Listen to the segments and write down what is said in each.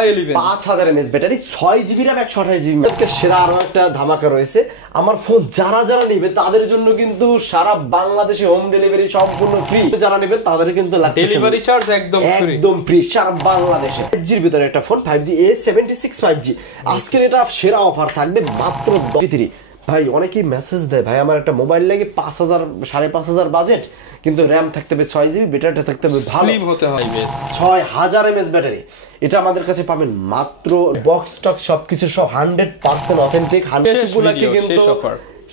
5000 mAh battery, 6GB RAM 128GB। সেরা আরো একটা ধামাকা রয়েছে, আমার ফোন যারা যারা নেবে তাদের জন্য কিন্তু সারা বাংলাদেশে হোম ডেলিভারি সম্পূর্ণ ফ্রি। যারা নেবে তাদের কিন্তু ডেলিভারি চার্জ একদম ফ্রি সারা বাংলাদেশে। 5G এর ভিতরে একটা ফোন 5G A76 5G, আজকের এটা সেরা অফার থাকবে মাত্র 10। ভাই অনেকেই মেসেজ দেয়, ভাই আমার একটা মোবাইল লাগে 5000 5500 বাজেট, কিন্তু র্যাম থাকতে হবে 6GB, ব্যাটারিটা থাকতে হবে ভালো, স্লিম হতে হয়, বেশ 6000 mAh ব্যাটারি। এটা আমাদের কাছে পাবেন মাত্র বক্স স্টক সবকিছু সব 100% অথেন্টিক। 100 কিন্তু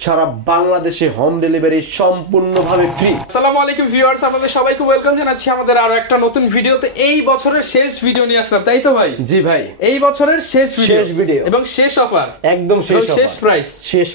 সারা বাংলাদেশে হোম ডেলিভারি সম্পূর্ণভাবে ফ্রি। আসসালামু আলাইকুম ভিউয়ার্স, আপনাদের সবাইকে ওয়েলকাম জানাচ্ছি আমাদের আরো একটা নতুন ভিডিওতে। এই বছরের শেষ ভিডিও নিয়ে আসলাম, তাই তো ভাই? জি ভাই, এই বছরের শেষ ভিডিও এবং শেষ অফার, একদম শেষ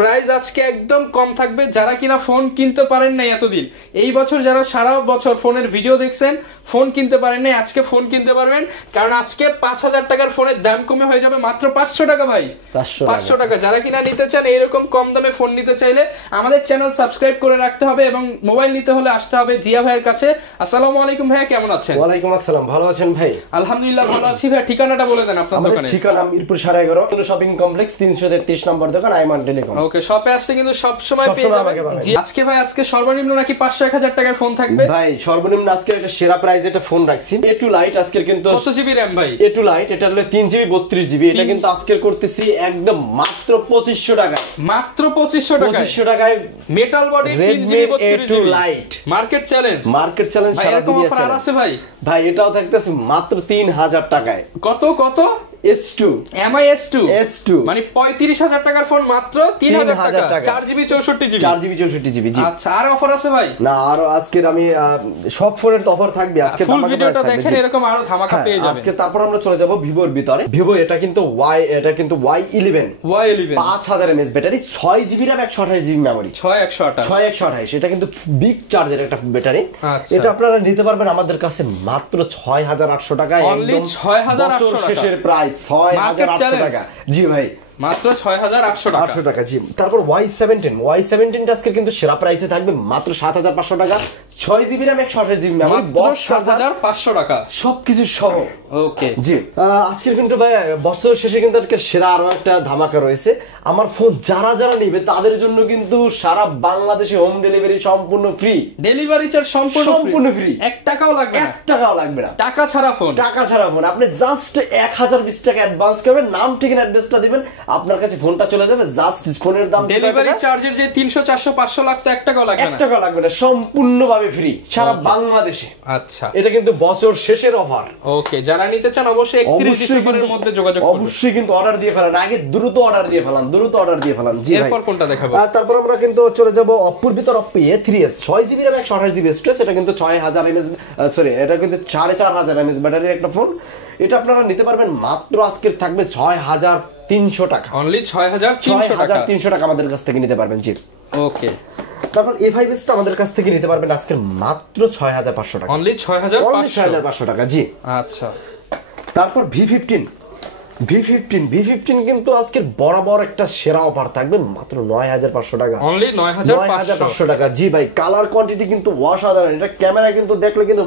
প্রাইস আজকে একদম কম থাকবে। যারা কিনা ফোন কিনতে পারেন নাই এতদিন, এই বছর যারা সারা বছর ফোনের ভিডিও দেখছেন, ফোন কিনতে পারেন নাই, আজকে ফোন কিনতে পারবেন। কারণ আজকে 5000 টাকার ফোনের দাম কমে হয়ে যাবে মাত্র 500 টাকা। ভাই 500 টাকা। যারা কিনা নিতে চান এইরকম কম দামে ফোন নিতে চাইলে আমাদের চ্যানেল সাবস্ক্রাইব করে রাখতে হবে এবং মোবাইল নিতে হলে আসতে হবে জিয়া ভাইয়ের কাছে। আসসালামু আলাইকুম ভাইয়া, কেমন আছেন? ওয়ালাইকুম আসসালাম, ভালো আছেন ভাই? আলহামদুলিল্লাহ ভালো আছি ভাই। ঠিকানাটা বলে দেন আপনার দোকানের। ঠিকানা মিরপুর 11.5 শপিং কমপ্লেক্স 333 নম্বর দোকান, আইমান টেলিকম। ওকে, শপে আসছে কিন্তু সব সময় পেয়ে যাবেন। জি, আজকে ভাই আজকে সর্বনিম্ন নাকি 500-1000 টাকার ফোন থাকবে ভাই। সর্বনিম্ন আজকে একটা সেরা প্রাইস এটা ফোন রাখছি, A2 Lite। আজকের কিন্তু কত জিবি RAM ভাই? A2 Lite এটা হলো 3GB 32GB। এটা কিন্তু আজকের করতেছি একদম মাত্র 2500 টাকা। মাত্র 2500 টাকায় metal body 3GB 32GB A2 Lite। Market challenge সারা দুনিয়া অফার আছে ভাই। ভাই এটাও থাকতেছে মাত্র 3000 টাকায়। কত S2 MI S2 মানে 35000 টাকার ফোন মাত্র 3000 টাকা। 4GB 64GB। জি আচ্ছা, আর অফার আছে ভাই? না, আর আজকের আমি সব ফোনের তো অফার থাকবে আজকে, ফুল ভিডিওটা দেখেন, এরকম আরো ধামাকা পেয়ে যাবেন আজকে। তারপর আমরা চলে যাব ভিভোর ভিতরে। ভিভো এটা কিন্তু Y11 5000 mAh battery, 6GB RAM 128GB memory, 6128। এটা কিন্তু বিগ চার্জের একটা ব্যাটারি। এটা আপনারা নিতে পারবেন আমাদের কাছে মাত্র 6800 টাকায়, একদম 6800 টাকা শেষের প্রাইস 6800 টাকা। জি ভাই, মাত্র 6800 টাকা। জি। তারপর Y17 আজকে কিন্তু সেরা প্রাইসে থাকবে মাত্র 7500 টাকা, 6GB RAM 128GB memory, box 7500 টাকা সবকিছু সহ। ওকে জি, আজকে কিন্তু ভাই বছর শেষে কিন্তু আজকে সেরা আরো একটা ধামাকা রয়েছে। আমার ফোন যারা যারা নেবে তাদের জন্য কিন্তু সারা বাংলাদেশে হোম ডেলিভারি সম্পূর্ণ ফ্রি। ডেলিভারি চার্জ সম্পূর্ণ ফ্রি, 1 টাকাও লাগবে না। টাকা ছাড়া ফোন। আপনি জাস্ট 1020 টাকা অ্যাডভান্স করবেন, নাম ঠিকানা অ্যাড্রেসটা দিবেন, আপনার কাছে ফোনটা চলে যাবে। জাস্ট ফোনের দাম, ডেলিভারি চার্জের যে 300 400 500 লাগতো 1 টাকাও লাগবে না, সম্পূর্ণভাবে ফ্রি সারা বাংলাদেশে। আচ্ছা, এটা কিন্তু বছর শেষের অফার। ওকে, যারা নিতে চান অবশ্যই 31 ডিসেম্বরের মধ্যে যোগাযোগ করুন। অবশ্যই কিন্তু অর্ডার দিয়ে ফেলান, আগে দ্রুত অর্ডার দিয়ে ফেলান। জি ভাই, এরপর কোনটা দেখাবো? তারপর আমরা কিন্তু চলে যাব অপ্পোর ভিতর Oppo A3s 6GB RAM 128GB storage. এটা কিন্তু 6000 mAh এটা কিন্তু 4500 mAh ব্যাটারির একটা ফোন। এটা আপনারা নিতে পারবেন মাত্র আজকের থাকবে 6300 টাকা। অনলি 6300 টাকা আমাদের কাছ থেকে নিতে পারবেন। জি, ওকে। তারপর A5s টা আমাদের কাছ থেকে নিতে পারবেন আজকে মাত্র 6500 টাকা। অনলি 6500 টাকা। জি, আচ্ছা। তারপর V15 কিন্তু আজকের বরাবর একটা সেরা অফার থাকবে মাত্র 9500 টাকা। অনলি 9500 টাকা। জি ভাই, কালার কোয়ান্টিটি কিন্তু অসাধারণ। এটা ক্যামেরা কিন্তু দেখলে কিন্তু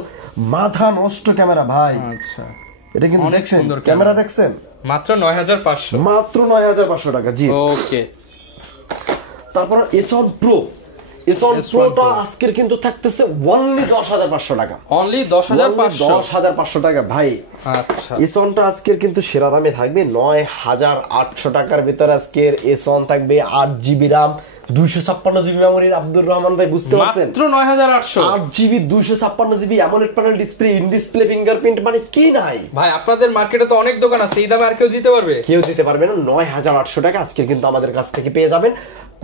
মাথা নষ্ট ক্যামেরা ভাই। আচ্ছা, এটা কিন্তু দেখছেন, ক্যামেরা দেখছেন, মাত্র 9500 টাকা। জি, ওকে। তারপর এচন প্রোটা আজকের কিন্তু থাকতেছে অনলি 10500 টাকা। অনলি 10500 টাকা ভাই। আচ্ছা, এসনটা আজকের কিন্তু সেরা দামে থাকবে 9800 টাকার ভিতরে। আজকের এসন থাকবে 8GB RAM 256GB মেমোরির। আব্দুর রহমান ভাই, বুঝতে পারছেন, মাত্র 9800 8GB 256GB AMOLED panel display, in display fingerprint, মানে কি নাই ভাই? আপনাদের মার্কেটে তো অনেক দোকান আছে, এই দামে আর কেউ দিতে পারবে না। 9800 টাকা আজকে কিন্তু আমাদের কাছ থেকে পেয়ে যাবেন।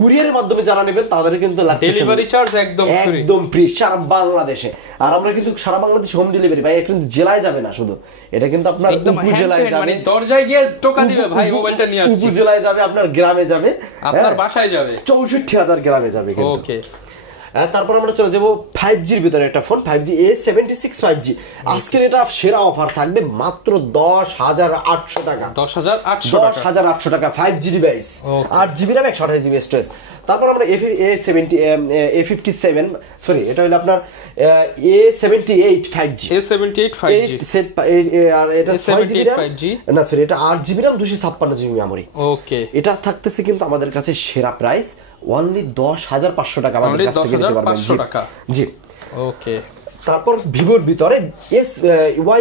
কুরিয়ারের মাধ্যমে যারা নেবেন তাদের কিন্তু ডেলিভারি চার্জ একদম ফ্রি সারা বাংলাদেশে। আর আমরা কিন্তু সারা বাংলাদেশে হোম ডেলিভারি ভাই, কিন্তু জেলায় যাবে না শুধু, এটা কিন্তু আপনার উপজেলায় যাবে, মানে দরজায় গিয়ে টোকা দিবে ভাই, মোবাইলটা নিয়ে আসছে। উপজেলায় যাবে, আপনার গ্রামে যাবে, আপনার বাসায় যাবে, 64000 গ্রামে যাবে কিন্তু। ওকে। তারপর আমরা চলে যাবো 5G এর ভিতরে একটা ফোন 5G A76 5G। আজকের এটা সেরা অফার থাকবে মাত্র 10800 টাকা। 10800 টাকা 5G device, 8GB RAM 128GB storage. তারপর আমরা A57 সরি এটা হলো আপনার A78 5G A78 5G আর এটা 6GB না সরি এটা 8GB RAM 256GB মেমরি। ওকে, এটা থাকতেছে কিন্তু আমাদের কাছে সেরা প্রাইস অনলি 10,500 টাকা আমাদের কাছ থেকে নিতে পারবেন। জি ওকে। তারপর ভিভোর ভিতরে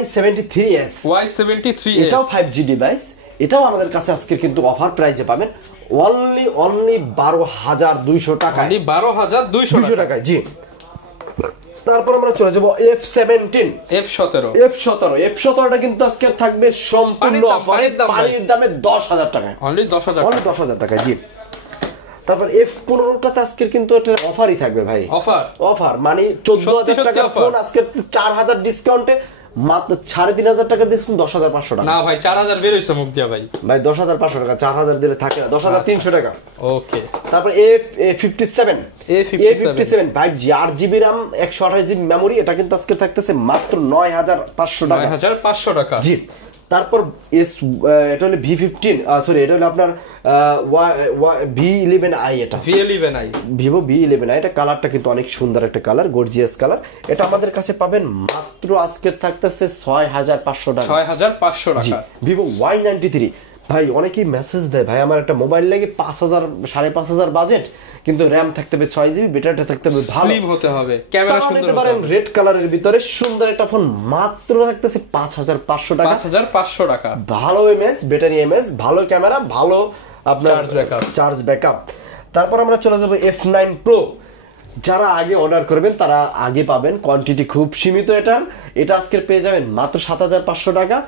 Y73s এটাও 5G ডিভাইস, এটাও আমাদের কাছে আজকে কিন্তু অফার প্রাইসে পাবেন অনলি 12,200 টাকা, 12,200 টাকায়। জি তারপর আমরা চলে যাব F17টা কিন্তু আজকে থাকবে সম্পূর্ণ অফারে পানির দামে 10,000 টাকায়, অনলি 10,000 টাকায়। জি তারপর F15টাতে আজকে কিন্তু এটা অফারই থাকবে ভাই, অফার মানে 14,000 টাকার ফোন আজকে 4,000 ডিসকাউন্টে মাত্র 3,500 টাকা দিচ্ছেন 10,500 টাকা। না ভাই 4,000 বের হইছে মুখ দিয়া ভাই 10,500 টাকা, 4,000 দিলে থাকে না, 10,300 টাকা। ওকে, তারপর A57 5G 8GB RAM 128GB memory, এটা কিন্তু আজকে থাকতেছে মাত্র 9,500 টাকা, 9,500 টাকা। জি তারপর এটা হলো V15 সরি এটা হলো আপনার V11i, এটা V11i ভিভো V11i, এটা কালারটা কিন্তু অনেক সুন্দর একটা কালার, গর্জিয়াস কালার। এটা আমাদের কাছে পাবেন মাত্র আজকে থাকতেছে 6,500 টাকা, 6,500 টাকা। ভিভো Y93 ভাই অনেকেই মেসেজ দেয় ভাই আমার একটা মোবাইল লাগে 5,000 5,500 বাজেট, কিন্তু র্যাম থাকতে হবে 6GB, ব্যাটারিটা থাকতে হবে ভালো, স্লিম হতে হবে, ক্যামেরা সুন্দর হতে হবে। রেড কালারের ভিতরে সুন্দর একটা ফোন মাত্র থাকতেছে 5,500 টাকা, 5,500 টাকা। ভালো এমএস, ব্যাটারি এমএস, ভালো ক্যামেরা, ভালো আপনার চার্জ ব্যাকআপ। তারপর আমরা চলে যাব F9 Pro, যারা আগে অর্ডার করবেন তারা আগে পাবেন, কোয়ান্টিটি খুব সীমিত। এটা আজকে পেয়ে যাবেন মাত্র 7,500 টাকা।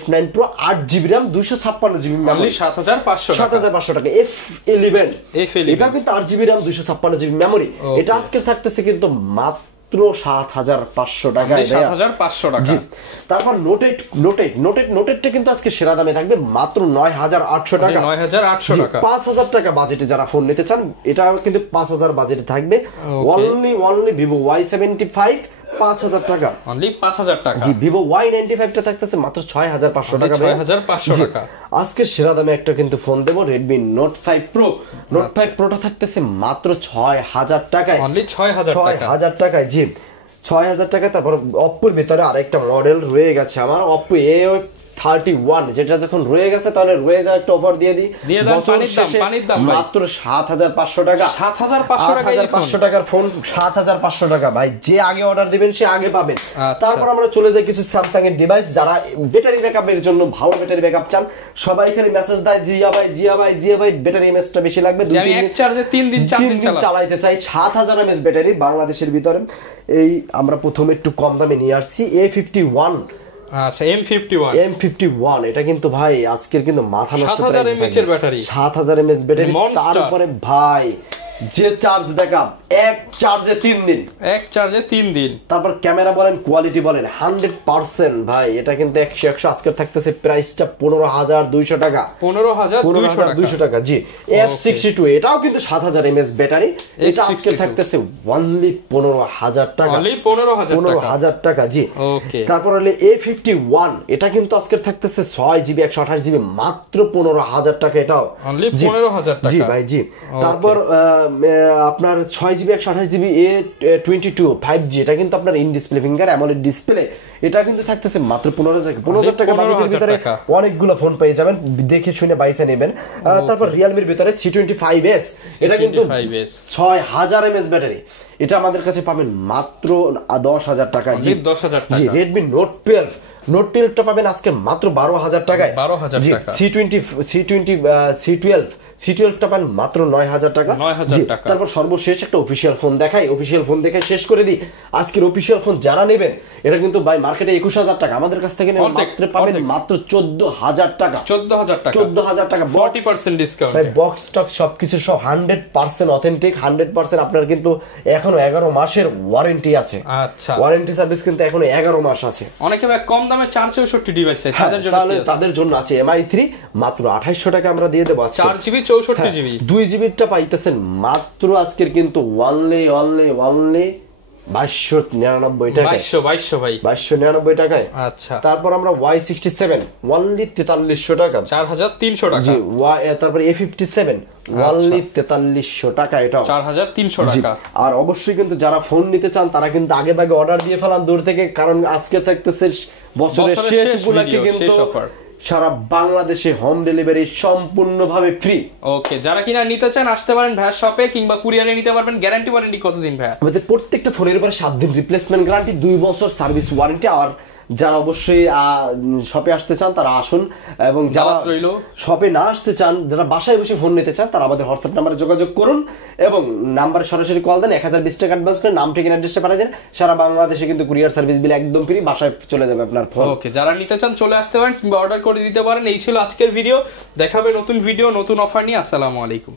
F9 Pro 8GB RAM 256GB memory 7,500 টাকা। F11 এটা কিন্তু 8GB RAM 256GB মেমরি, এটা আজকে থাকতেছে কিন্তু মাত্র 7,500 টাকা, 7,500 টাকা। তারপর নোটেটটা কিন্তু আজকে সেরা দামে থাকবে মাত্র 9,800 টাকা, 9,800 টাকা। 5,000 টাকা বাজেটে যারা ফোন নিতে চান এটা কিন্তু 5,000 বাজেটে থাকবে, অনলি ভিভো Y75 5,000 টাকা, অনলি 5,000 টাকা। জি ভিভো Y95 টা থাকতেছে মাত্র 6,500 টাকা, 6,500 টাকা। আজকে সেরা দামে একটা কিন্তু ফোন দেব, Redmi Note 5 Pro। Note 5 Pro টা থাকতেছে মাত্র 6,000 টাকায়, অনলি 6,000 টাকায়। জি 6,000 টাকা। তারপর Oppo-র ভিতরে আরেকটা মডেল রয়ে গেছে আমার, Oppo A31, যেটা যখন রয়ে গেছে তাহলে রয়ে যায় একটা অফার দিয়ে দিই, পানির দাম মাত্র 7,500 টাকা, 7,500 টাকার ফোন 7,500 টাকা ভাই, যে আগে অর্ডার দিবেন সে আগে পাবেন। তারপর আমরা চলে যাই কিছু স্যামসাং এর ডিভাইস, যারা ব্যাটারি ব্যাকআপের জন্য ভালো ব্যাটারি ব্যাকআপ চান, সবাই খালি মেসেজ দেয় জিয়া ভাই ব্যাটারি এমএসটা বেশি লাগবে, 3 দিন চালাইতে চাই, 7,000 mAh ব্যাটারি বাংলাদেশের ভিতরে। এই আমরা প্রথমে একটু কম দামে নিয়ে আসছি A51, আচ্ছা M51 এটা কিন্তু ভাই আজকের কিন্তু মাথা নষ্ট, 7,000 mAh এর ব্যাটারি, 7,000 mAh ব্যাটারি। তারপরে ভাই যে চার্জ ব্যাকআপ, এক চার্জে 3 দিন। তারপর ক্যামেরা বলেন, কোয়ালিটি বলেন 100% ভাই, এটা কিন্তু 100 আজকে থাকতেছে প্রাইসটা 15,200 টাকা, 15,200 টাকা। জি F62 এটাও কিন্তু 7,000 mAh ব্যাটারি, এটা আজকে থাকতেছে অনলি 15,000 টাকা, 15,000 টাকা। জি ওকে। তারপর হলো A51, এটা কিন্তু আজকে থাকতেছে 6GB 128GB মাত্র 15,000 টাকা, এটাও অনলি 15,000 টাকা। জি ভাই জি। তারপর আপনার 6GB 128GB A22 5G, এটা কিন্তু আপনার in display finger AMOLED display, এটা কিন্তু থাকতেছে মাত্র 15,000 টাকা বাজেটের ভিতরে অনেকগুলো ফোন পেয়ে যাবেন, দেখে শুনে বাইসে নেবেন। তারপর রিয়েলমির ভিতরে C25s, এটা কিন্তু 6,000 mAh ব্যাটারি, এটা আমাদের কাছে পাবেন মাত্র 10,000 টাকা। জি 10,000 টাকা। জি Redmi Note 12 টা পাবেন আজকে মাত্র 12,000 টাকায়, 12,000 টাকা। C12 টা পাবেন মাত্র 9,000 টাকা, 9,000 টাকা। তারপর সর্বশেষ একটা অফিশিয়াল ফোন দেখাই, অফিশিয়াল ফোন দেখে শেষ করে দিই। আজকের অফিশিয়াল ফোন যারা নেবেন এটা কিন্তু ভাই মার্কেটে 21,000 টাকা, আমাদের কাছ থেকে মাত্র পাবেন মাত্র 14,000 টাকা, 14,000 টাকা 40% ডিসকাউন্ট ভাই। বক্স স্টক সবকিছু সব 100% অথেন্টিক, 100% আপনার কিন্তু এখনো 11 মাসের ওয়ারেন্টি আছে। আচ্ছা, ওয়ারেন্টি সার্ভিস কিন্তু এখনো 11 মাস আছে। অনেকে ভাই কম দামে 464 ডিভাইস চাই, তাদের জন্য আছে MI3 মাত্র 2800 টাকা আমরা দিয়ে দেব আজকে, 4GB 64GB 2GB টা পাইতেছেন মাত্র আজকের কিন্তু অনলি 2299 টাকায়। 2200 ভাই, 2299 টাকায়। আচ্ছা, তারপর আমরা Y67 অনলি 4300 টাকা, 4300 টাকা। জি, তারপর A57 অনলি 4300 টাকা, এটা 4300 টাকা। আর অবশ্যই কিন্তু যারা ফোন নিতে চান তারা কিন্তু আগে ভাগে অর্ডার দিয়ে ফেলান দূর থেকে, কারণ আজকে থাকতেছে বছরের শেষগুলোকে কিন্তু সারা বাংলাদেশে হোম ডেলিভারি সম্পূর্ণভাবে ফ্রি। ওকে, যারা কিনা নিতে চান আসতে পারেন ভাইয়ার শপে, কিংবা কুরিয়ারে নিতে পারবেন। গ্যারান্টি ওয়ারেন্টি কতদিন ভাইয়া? আমাদের প্রত্যেকটা ফোনের উপরে 7 দিন রিপ্লেসমেন্ট গ্যারান্টি, 2 বছর সার্ভিস ওয়ারেন্টি। আর যারা অবশ্যই শপে আসতে চান তারা আসুন, এবং যারা শপে না আসতে চান, যারা বাসায় বসে ফোন নিতে চান তারা আমাদের হোয়াটসঅ্যাপ নাম্বারে যোগাযোগ করুন, এবং নাম্বারে সরাসরি কল দেন, 1020 টাকা অ্যাডভান্স করে নাম ঠিকানা অ্যাড্রেসে পাঠিয়ে দেন। সারা বাংলাদেশে কিন্তু কুরিয়ার সার্ভিস বিল একদম ফ্রি, বাসায় চলে যাবে আপনার ফোন। ওকে, যারা নিতে চান চলে আসতে পারেন কিংবা অর্ডার করে দিতে পারেন। এই ছিল আজকের ভিডিও, দেখাবে নতুন ভিডিও নতুন অফার নিয়ে। আসসালামু আলাইকুম।